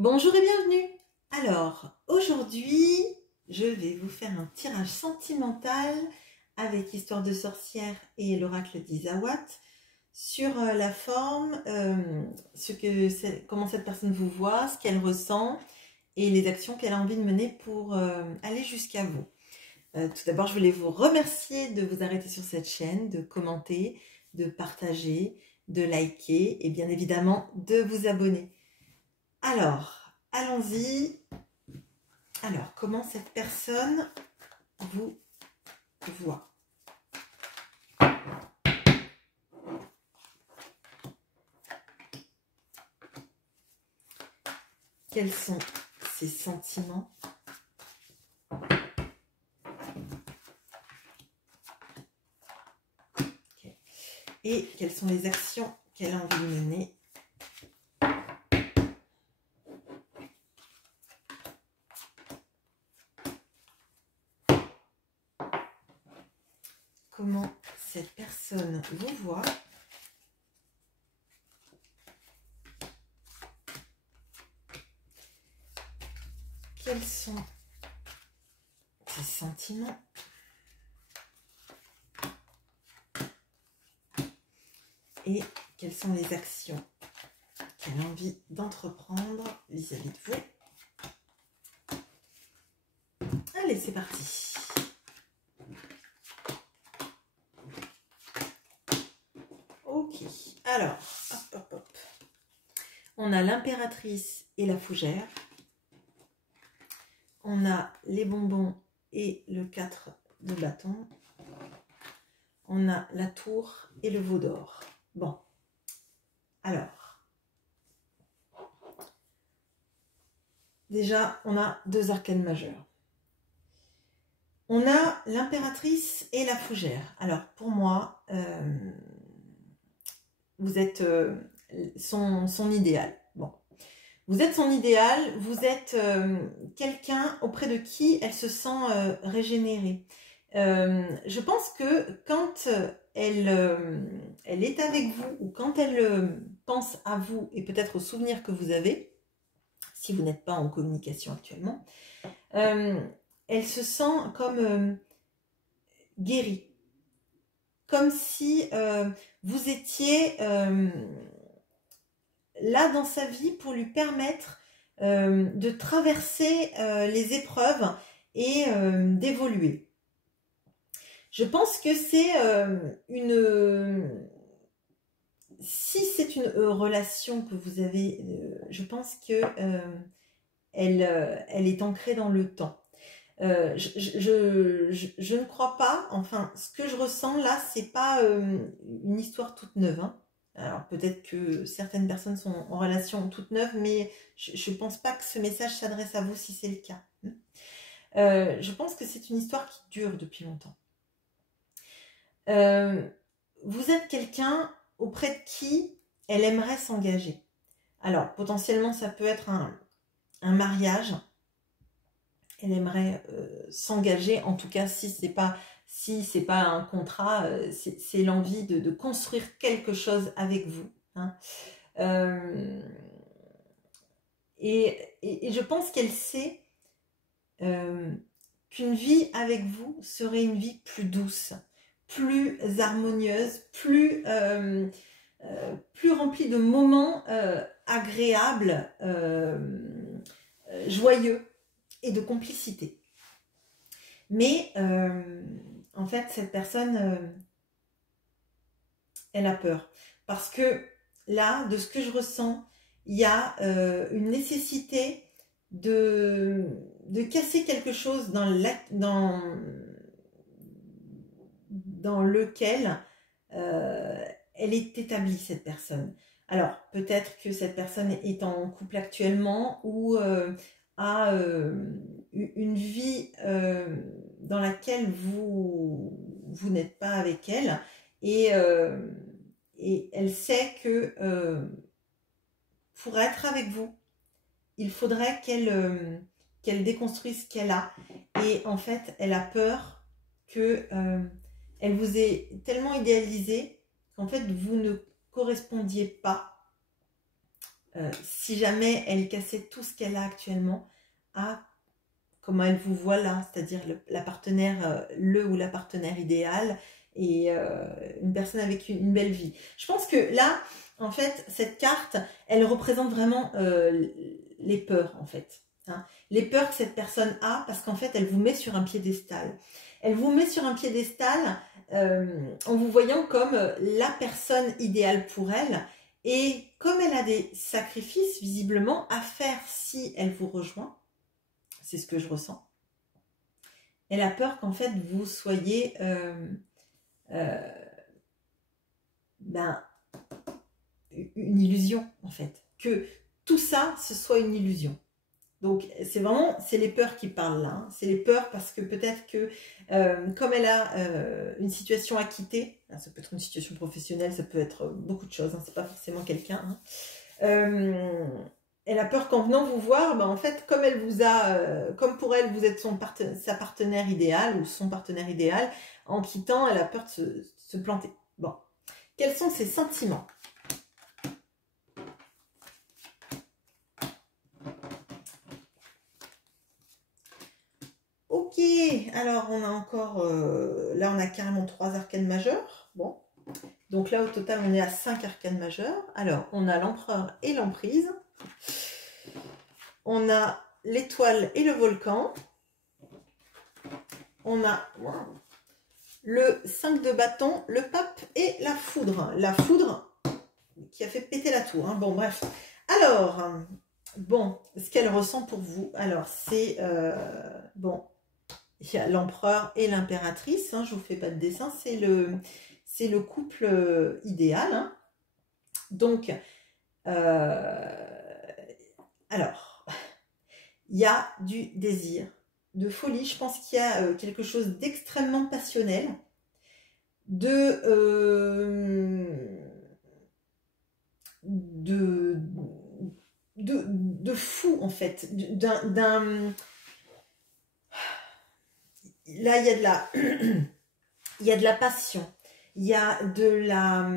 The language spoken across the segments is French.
Bonjour et bienvenue. Alors, aujourd'hui, je vais vous faire un tirage sentimental avec Histoire de sorcière et l'oracle d'Isawat sur la forme, comment cette personne vous voit, ce qu'elle ressent et les actions qu'elle a envie de mener pour aller jusqu'à vous. Tout d'abord, je voulais vous remercier de vous arrêter sur cette chaîne, de commenter, de partager, de liker et bien évidemment de vous abonner. Alors, allons-y. Alors, comment cette personne vous voit? Quels sont ses sentiments? Okay. Et quelles sont les actions qu'elle a envie de mener? Comment cette personne vous voit? Quels sont ses sentiments? Et quelles sont les actions qu'elle a envie d'entreprendre vis-à-vis de vous? Allez, c'est parti. Ok, alors, hop, hop, hop. On a l'impératrice et la fougère. On a les bonbons et le 4 de bâton. On a la tour et le veau d'or. Bon, alors. Déjà, on a deux arcanes majeures. On a l'impératrice et la fougère. Alors, pour moi, vous êtes son idéal. Bon. Vous êtes son idéal, vous êtes quelqu'un auprès de qui elle se sent régénérée. Je pense que quand elle est avec vous ou quand elle pense à vous et peut-être aux souvenirs que vous avez, si vous n'êtes pas en communication actuellement, elle se sent comme guérie. Comme si vous étiez là dans sa vie pour lui permettre de traverser les épreuves et d'évoluer. Je pense que c'est si c'est une relation que vous avez, je pense que elle est ancrée dans le temps. Je ne crois pas, enfin, ce que je ressens là, c'est pas une histoire toute neuve, hein. Alors peut-être que certaines personnes sont en relation toute neuve, mais je ne pense pas que ce message s'adresse à vous si c'est le cas. Je pense que c'est une histoire qui dure depuis longtemps. Vous êtes quelqu'un auprès de qui elle aimerait s'engager. Alors potentiellement ça peut être un mariage. Elle aimerait s'engager, en tout cas si c'est pas un contrat, c'est l'envie de construire quelque chose avec vous, hein. Et je pense qu'elle sait qu'une vie avec vous serait une vie plus douce, plus harmonieuse, plus remplie de moments agréables, joyeux et de complicité. Mais en fait, cette personne, elle a peur. Parce que là, de ce que je ressens, il y a une nécessité de casser quelque chose dans lequel elle est établie, cette personne. Alors, peut-être que cette personne est en couple actuellement ou a une vie dans laquelle vous n'êtes pas avec elle et elle sait que pour être avec vous, il faudrait qu'elle déconstruise ce qu'elle a. Et en fait, elle a peur que elle vous ait tellement idéalisé qu'en fait, vous ne correspondiez pas si jamais elle cassait tout ce qu'elle a actuellement, à comment elle vous voit là, c'est-à-dire la partenaire, le ou la partenaire idéale, et une personne avec une belle vie. Je pense que là, en fait, cette carte, elle représente vraiment les peurs, en fait. Hein. Les peurs que cette personne a, parce qu'en fait, elle vous met sur un piédestal. Elle vous met sur un piédestal en vous voyant comme la personne idéale pour elle. Et comme elle a des sacrifices, visiblement, à faire si elle vous rejoint, c'est ce que je ressens, elle a peur qu'en fait, vous soyez... ben, une illusion en fait, que tout ça ce soit une illusion. Donc c'est vraiment, c'est les peurs qui parlent là, hein. C'est les peurs parce que peut-être que comme elle a une situation à quitter, ça peut être une situation professionnelle, ça peut être beaucoup de choses, hein, c'est pas forcément quelqu'un, hein. Elle a peur qu'en venant vous voir, ben, en fait comme elle vous a, comme pour elle vous êtes sa partenaire idéale ou son partenaire idéal, en quittant elle a peur de se planter. Bon, quels sont ses sentiments? Ok, alors on a encore, là on a carrément 3 arcanes majeures, bon, donc là au total on est à 5 arcanes majeures. Alors on a l'empereur et l'emprise, on a l'étoile et le volcan, on a le 5 de bâton, le pape et la foudre qui a fait péter la tour, hein. Bon bref, alors, bon, ce qu'elle ressent pour vous, alors c'est, bon, il y a l'empereur et l'impératrice, hein, je vous fais pas de dessin, c'est le couple idéal, hein. Donc, alors, il y a du désir, de folie, je pense qu'il y a quelque chose d'extrêmement passionnel, de fou en fait, là il y a de la il y a de la passion, il y a de la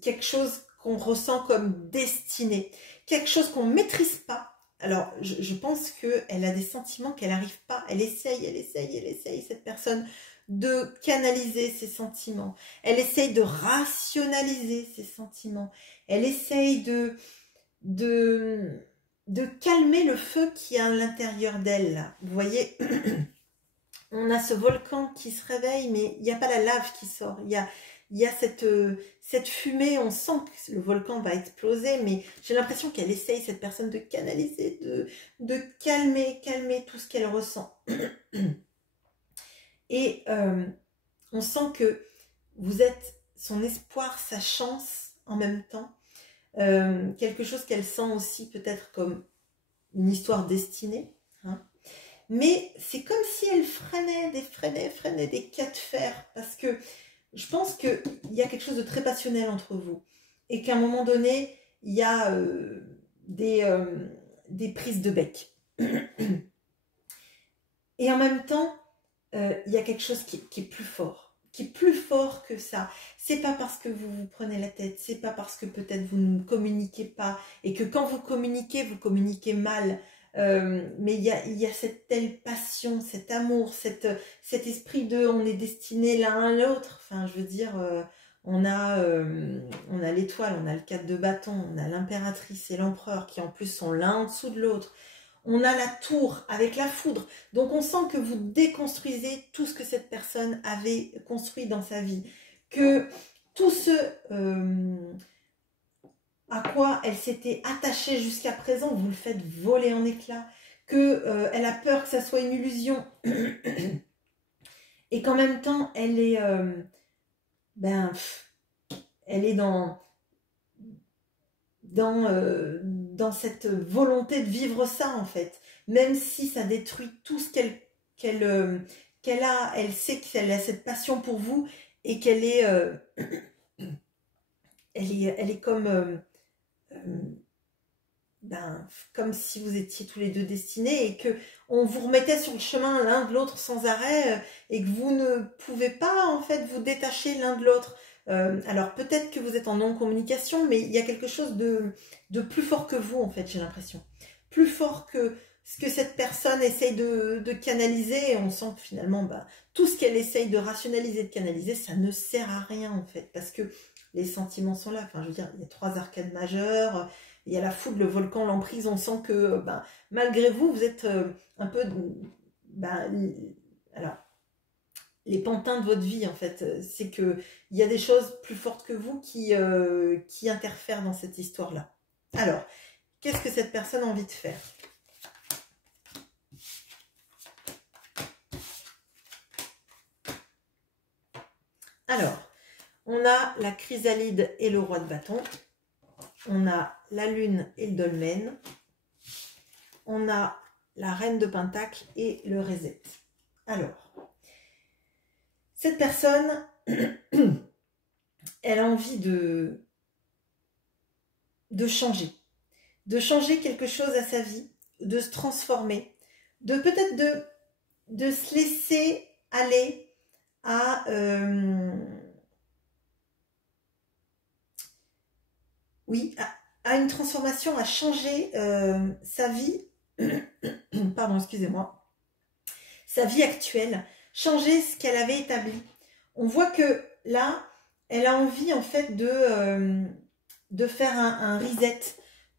quelque chose qu'on ressent comme destinée, quelque chose qu'on ne maîtrise pas. Alors je pense qu'elle a des sentiments qu'elle n'arrive pas, elle essaye cette personne de canaliser ses sentiments, elle essaye de rationaliser ses sentiments, elle essaye de calmer le feu qui est à l'intérieur d'elle. Vous voyez, on a ce volcan qui se réveille, mais il n'y a pas la lave qui sort. Il y a cette fumée, on sent que le volcan va exploser, mais j'ai l'impression qu'elle essaye, cette personne, de canaliser, de calmer tout ce qu'elle ressent. Et on sent que vous êtes son espoir, sa chance en même temps. Quelque chose qu'elle sent aussi peut-être comme une histoire destinée, hein. Mais c'est comme si elle freinait des cas de fer, parce que je pense qu'il y a quelque chose de très passionnel entre vous, et qu'à un moment donné, il y a des prises de bec. Et en même temps, il y a quelque chose qui est plus fort, que ça. C'est pas parce que vous vous prenez la tête, c'est pas parce que peut-être vous ne communiquez pas, et que quand vous communiquez mal, mais il y a cette telle passion, cet amour, cet esprit de on est destinés l'un à l'autre. Enfin, je veux dire, on a l'étoile, on a le 4 de bâton, on a l'impératrice et l'empereur qui en plus sont l'un en dessous de l'autre. On a la tour avec la foudre. Donc on sent que vous déconstruisez tout ce que cette personne avait construit dans sa vie. Que tout ce à quoi elle s'était attachée jusqu'à présent, vous le faites voler en éclats. Que elle a peur que ça soit une illusion. Et qu'en même temps, elle est, elle est dans cette volonté de vivre ça en fait, même si ça détruit tout ce qu'elle a. Elle sait qu'elle a cette passion pour vous et qu'elle est elle est comme si vous étiez tous les deux destinés et que on vous remettait sur le chemin l'un de l'autre sans arrêt, et que vous ne pouvez pas en fait vous détacher l'un de l'autre. Alors peut-être que vous êtes en non-communication, mais il y a quelque chose de plus fort que vous, en fait, j'ai l'impression. Plus fort que ce que cette personne essaye de canaliser. Et on sent que finalement, bah, tout ce qu'elle essaye de rationaliser, de canaliser, ça ne sert à rien, en fait. Parce que les sentiments sont là. Enfin, je veux dire, il y a 3 arcades majeures. Il y a la foudre, le volcan, l'emprise. On sent que, ben, malgré vous, vous êtes un peu... Ben, alors, les pantins de votre vie, en fait, c'est que il y a des choses plus fortes que vous qui interfèrent dans cette histoire-là. Alors, qu'est-ce que cette personne a envie de faire? Alors, on a la chrysalide et le roi de bâton. On a la lune et le dolmen. On a la reine de pentacle et le reset. Alors, cette personne, elle a envie de changer. De changer quelque chose à sa vie, de se transformer, de peut-être de se laisser aller à... oui, à une transformation, à changer sa vie, pardon, excusez-moi, sa vie actuelle, changer ce qu'elle avait établi. On voit que là, elle a envie en fait de faire un reset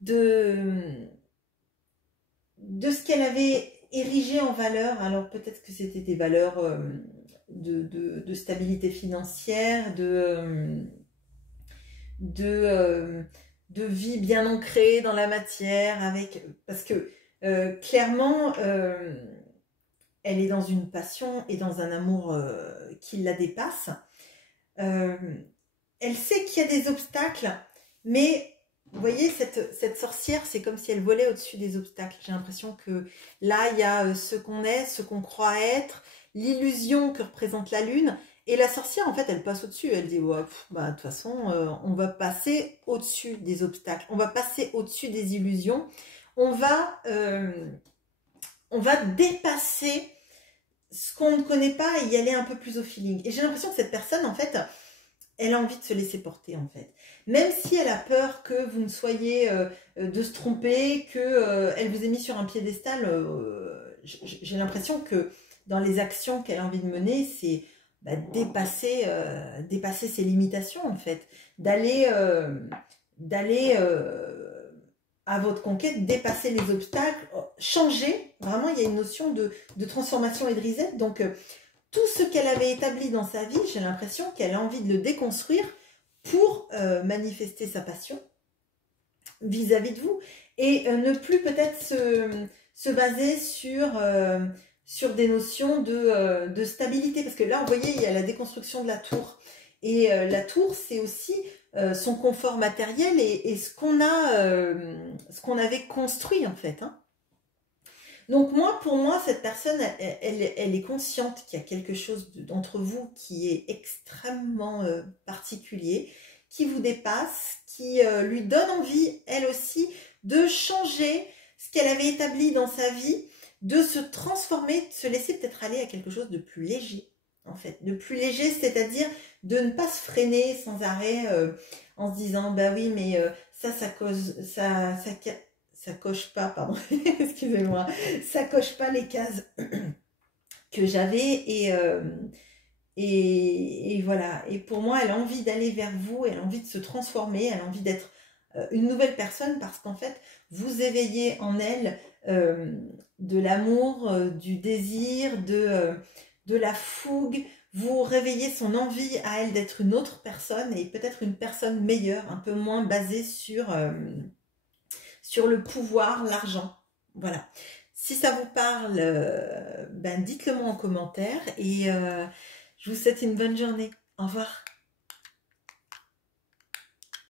de ce qu'elle avait érigé en valeur. Alors peut-être que c'était des valeurs de stabilité financière, de vie bien ancrée dans la matière, parce que clairement, elle est dans une passion et dans un amour qui la dépasse. Elle sait qu'il y a des obstacles, mais vous voyez, cette sorcière, c'est comme si elle volait au-dessus des obstacles. J'ai l'impression que là, il y a ce qu'on est, ce qu'on croit être, l'illusion que représente la lune. Et la sorcière, en fait, elle passe au-dessus. Elle dit, ouais, bah, de toute façon, on va passer au-dessus des obstacles. On va passer au-dessus des illusions. On va dépasser ce qu'on ne connaît pas et y aller un peu plus au feeling. Et j'ai l'impression que cette personne, en fait, elle a envie de se laisser porter, en fait. Même si elle a peur que vous ne soyez de se tromper, qu'elle vous ait mis sur un piédestal, j'ai l'impression que dans les actions qu'elle a envie de mener, c'est bah, dépasser ses limitations, en fait. D'aller à votre conquête, dépasser les obstacles, changer. Vraiment, il y a une notion de transformation et de reset. Donc, tout ce qu'elle avait établi dans sa vie, j'ai l'impression qu'elle a envie de le déconstruire pour manifester sa passion vis-à-vis de vous et ne plus peut-être se baser sur des notions de stabilité. Parce que là, vous voyez, il y a la déconstruction de la tour. Et la tour, c'est aussi son confort matériel et ce qu'on avait construit en fait. Hein. Donc pour moi, cette personne, elle est consciente qu'il y a quelque chose d'entre vous qui est extrêmement particulier, qui vous dépasse, qui lui donne envie, elle aussi, de changer ce qu'elle avait établi dans sa vie, de se transformer, de se laisser peut-être aller à quelque chose de plus léger, en fait. De plus léger, c'est-à-dire de ne pas se freiner sans arrêt en se disant, bah oui, mais ça coche pas, pardon, excusez-moi, ça coche pas les cases que j'avais et voilà. Et pour moi, elle a envie d'aller vers vous, elle a envie de se transformer, elle a envie d'être une nouvelle personne parce qu'en fait, vous éveillez en elle de l'amour, du désir, de la fougue. Vous réveillez son envie à elle d'être une autre personne et peut-être une personne meilleure, un peu moins basée sur le pouvoir, l'argent. Voilà. Si ça vous parle, ben dites-le moi en commentaire et je vous souhaite une bonne journée. Au revoir.